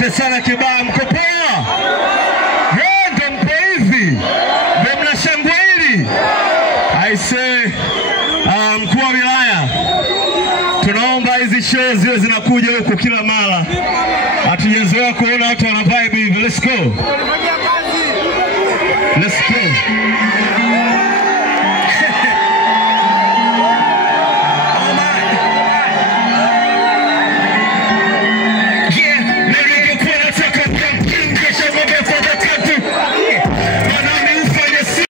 Asante sana Kibaha, mko poa? Ndo mpo hivi? Ndo mnashangwe hili? I say, mkuu wa wilaya, tunaomba hizi show ziwe zinakuja huko kila mara. Hatujazoea kuona watu wana vibe hivi. Let's go. Let's go.